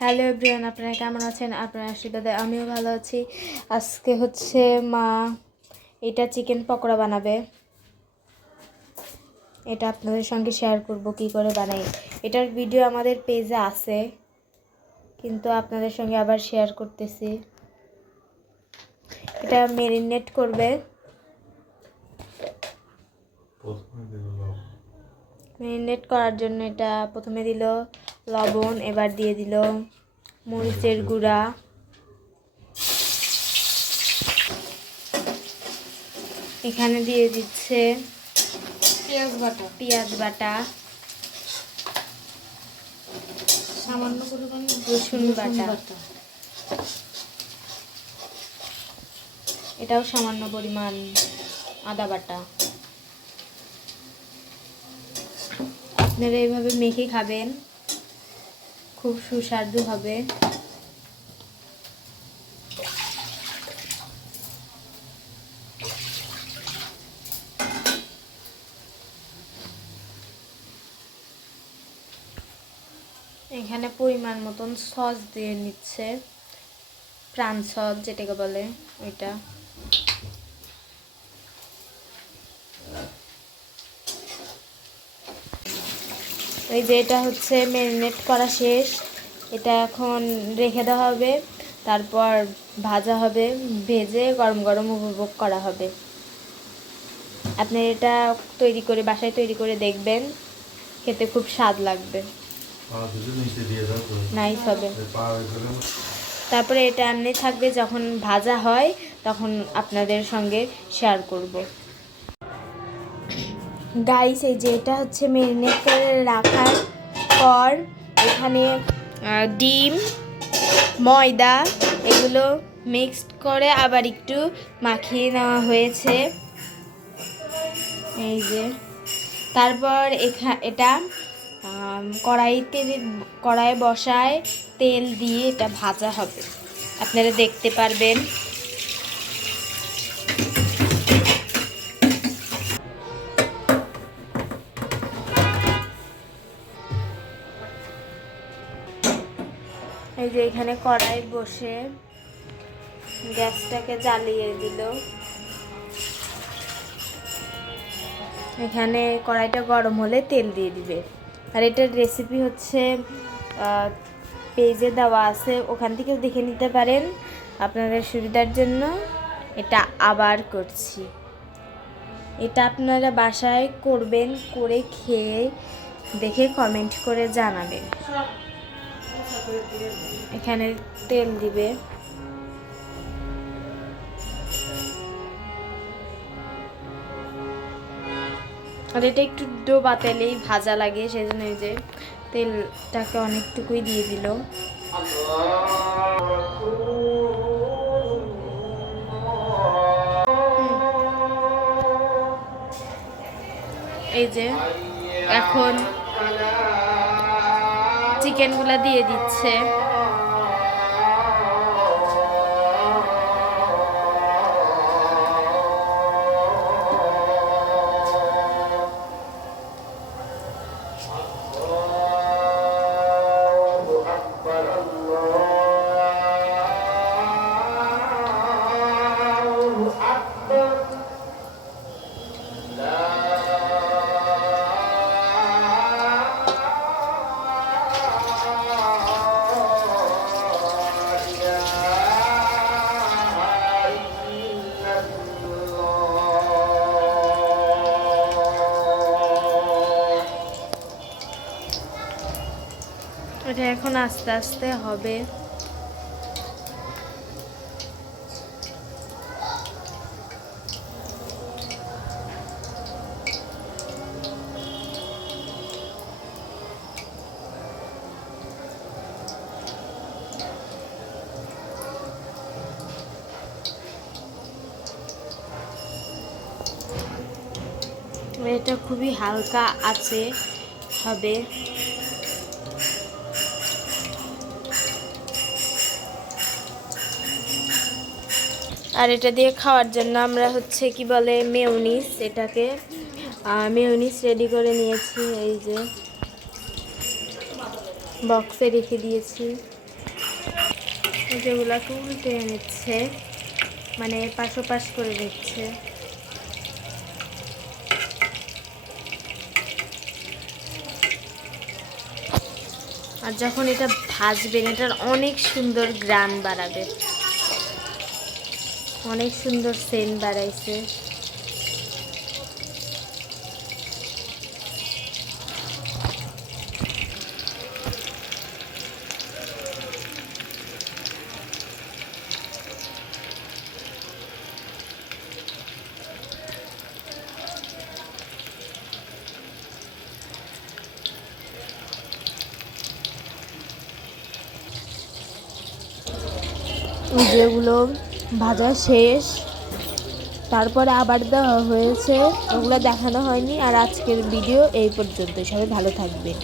Hello everyone আপনারা কেমন আছেন? আপনার আশীর্বাদে আমিও ভালো আছি। আজকে হচ্ছে মা এটা চিকেন পকোড়া বানাবে। এটা আপনাদের সঙ্গে শেয়ার করব কি করে বানাই। এটার ভিডিও আমাদের পেজে আছে কিন্তু আপনাদের সঙ্গে আবার শেয়ার করতেছি। এটা মেরিনেট করবে। মেরিনেট করার জন্য এটা প্রথমে দিল লবণ এবার দিয়ে দিল মরিচের গুঁড়া। এখানে দিয়ে দিচ্ছে পেঁয়াজ বাটা। পেঁয়াজ বাটা সামান্য পরিমাণ রসুন বাটা। এটাও সামান্য পরিমাণ আদা বাটা। আপনারা এইভাবে মেখে খাবেন। খুব সুস্বাদু হবে। এখানে পরিমাণ মতন সস দিয়ে নিচ্ছে। প্রাণ সস যেটাকে বলে ওইটা। এই যে এটা হচ্ছে ম্যারিনেট করা শেষ। এটা এখন রেখে দেওয়া হবে। তারপর ভাজা হবে ভেজে গরম গরম উপভোগ করা হবে। আপনি এটা তৈরি করে বাসায় তৈরি করে দেখবেন। খেতে খুব স্বাদ লাগবে। নাইস হবে। তারপরে এটা এমনি থাকবে যখন ভাজা হয় তখন আপনাদের সঙ্গে শেয়ার করব। গাইস এই যে এটা হচ্ছে মেরিনেট করে রাখার পর এখানে ডিম, ময়দা এগুলো মিক্সড করে আবার একটু মাখিয়ে নেওয়া হয়েছে। এই যে, তারপর এখা, এটা কড়াইতে কড়াই বসায় তেল দিয়ে এটা ভাজা হবে। আপনারা দেখতে পারবেন। এই যে এখানে কড়াই বসে গ্যাসটাকে জ্বালিয়ে দিল। এখানে কড়াইটা গরম হলে তেল দিয়ে দিবে। আর এটার রেসিপি হচ্ছে পেজে দেওয়া আছে, ওখান থেকেও দেখে নিতে পারেন। আপনাদের সুবিধার জন্য এটা আবার করছি। এটা আপনারা বাসায় করবেন, করে খেয়ে দেখে কমেন্ট করে জানাবেন। এখানে তেল দিবে। আর এটা একটু ডোবা তেলেই ভাজা লাগে সেই জন্য এই যে তেলটাকে অনেকটুকুই দিয়ে দিল। এই যে এখন চিকেনগুলা দিয়ে দিচ্ছে। এটা এখন আস্তে আস্তে হবে। এটা খুবই হালকা আছে হবে। আর এটা দিয়ে খাওয়ার জন্য আমরা হচ্ছে কি বলে মেউনিস এটাকে মেউনিস রেডি করে নিয়েছি, এই যে বক্সে রেখে দিয়েছি। যেগুলাকে উল্টে নিচ্ছে মানে পাশোপাশ করে দিচ্ছে আর যখন এটা ভাজবেন, এটার অনেক সুন্দর গ্রান বাড়াবে। অনেক সুন্দর সেন্ট বাড়াইছে। যেগুলো ভাজা শেষ। তারপরে আবার দেওয়া হয়েছে। ওগুলো দেখানো হয়নি। আর আজকের ভিডিও এই পর্যন্ত সবাই ভালো থাকবে